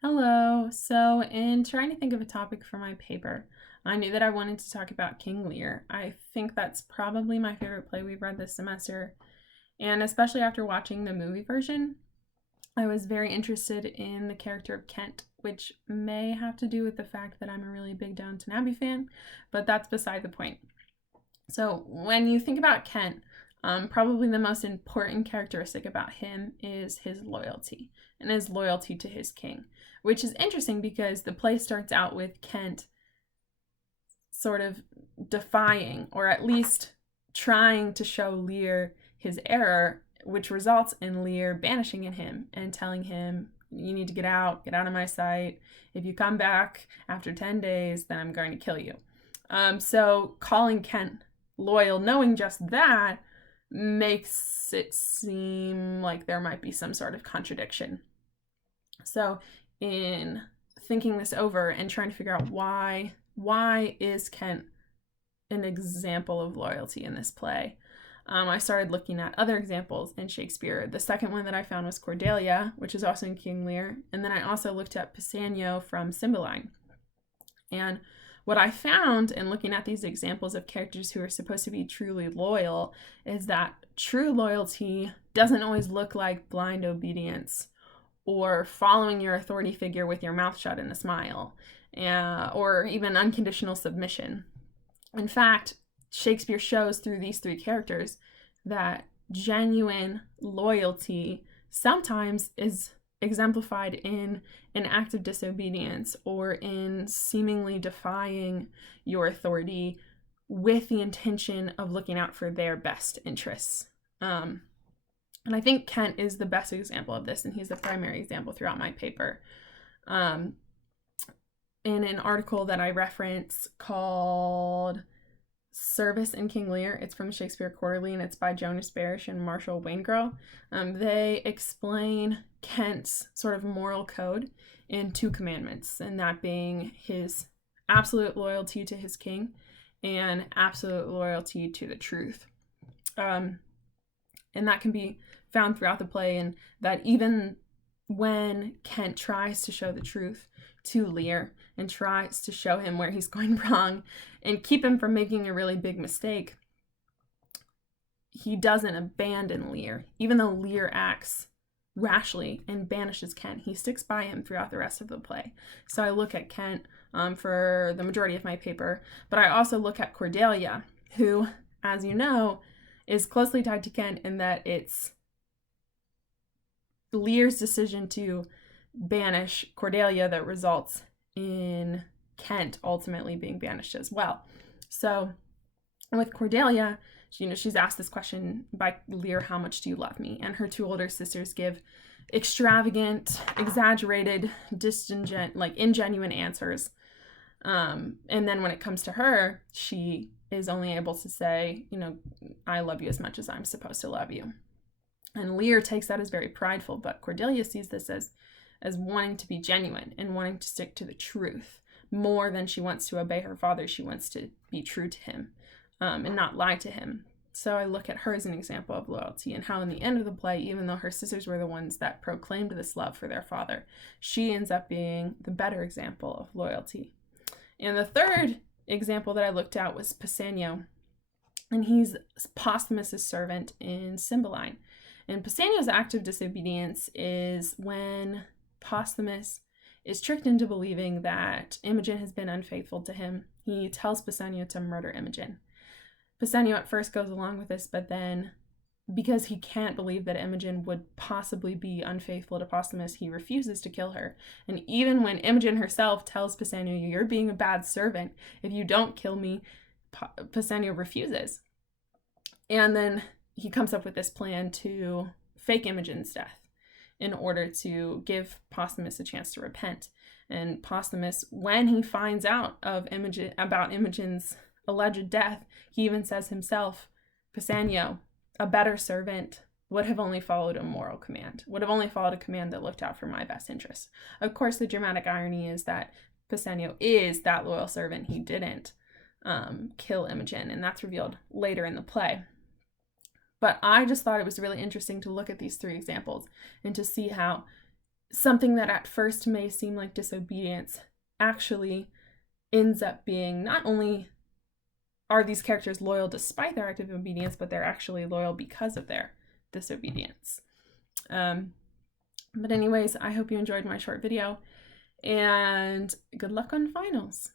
Hello. So, in trying to think of a topic for my paper, I knew that I wanted to talk about King Lear. I think that's probably my favorite play we've read this semester, and especially after watching the movie version, I was very interested in the character of Kent, which may have to do with the fact that I'm a really big Downton Abbey fan, but that's beside the point. So, when you think about Kent, probably the most important characteristic about him is his loyalty and his loyalty to his king, which is interesting because the play starts out with Kent sort of defying, or at least trying to show Lear his error, which results in Lear banishing him and telling him, "You need to get out of my sight. If you come back after 10 days, then I'm going to kill you." So calling Kent loyal, knowing just that, makes it seem like there might be some sort of contradiction. So, in thinking this over and trying to figure out why is Kent an example of loyalty in this play, I started looking at other examples in Shakespeare. The second one that I found was Cordelia, which is also in King Lear, and then I also looked at Pisanio from Cymbeline. And what I found in looking at these examples of characters who are supposed to be truly loyal is that true loyalty doesn't always look like blind obedience or following your authority figure with your mouth shut and a smile, or even unconditional submission. In fact, Shakespeare shows through these three characters that genuine loyalty sometimes is exemplified in an act of disobedience or in seemingly defying your authority with the intention of looking out for their best interests. And I think Kent is the best example of this, and he's the primary example throughout my paper. In an article that I reference called Service in King Lear, it's from Shakespeare Quarterly, and it's by Jonas Barish and Marshall Waingro. They explain Kent's sort of moral code in two commandments, and that being his absolute loyalty to his king and absolute loyalty to the truth. And that can be found throughout the play, and that even when Kent tries to show the truth to Lear and tries to show him where he's going wrong and keep him from making a really big mistake, he doesn't abandon Lear. Even though Lear acts rashly and banishes Kent, he sticks by him throughout the rest of the play. So I look at Kent for the majority of my paper, but I also look at Cordelia, who, as you know, is closely tied to Kent in that it's Lear's decision to banish Cordelia that results in Kent ultimately being banished as well. So with Cordelia, she's asked this question by Lear, "How much do you love me?" And her two older sisters give extravagant, exaggerated, ingenuine answers. And then when it comes to her, she is only able to say, "I love you as much as I'm supposed to love you." And Lear takes that as very prideful, but Cordelia sees this as wanting to be genuine and wanting to stick to the truth. More than she wants to obey her father, she wants to be true to him and not lie to him. So I look at her as an example of loyalty, and how in the end of the play, even though her sisters were the ones that proclaimed this love for their father, she ends up being the better example of loyalty. And the third example that I looked at was Pisanio, and he's Posthumus' servant in Cymbeline. And Pisanio's act of disobedience is when Posthumus is tricked into believing that Imogen has been unfaithful to him. He tells Pisanio to murder Imogen. Pisanio at first goes along with this, but then, because he can't believe that Imogen would possibly be unfaithful to Posthumus, he refuses to kill her. And even when Imogen herself tells Pisanio, "You're being a bad servant, if you don't kill me," Pisanio refuses. And then he comes up with this plan to fake Imogen's death in order to give Posthumus a chance to repent. And Posthumus, when he finds out about Imogen's alleged death, he even says himself, "Pisanio, a better servant, would have only followed a moral command, would have only followed a command that looked out for my best interests." Of course, the dramatic irony is that Pisanio is that loyal servant. He didn't kill Imogen, and that's revealed later in the play. But I just thought it was really interesting to look at these three examples and to see how something that at first may seem like disobedience actually ends up being, not only are these characters loyal despite their act of obedience, but they're actually loyal because of their disobedience. But anyways, I hope you enjoyed my short video, and good luck on finals.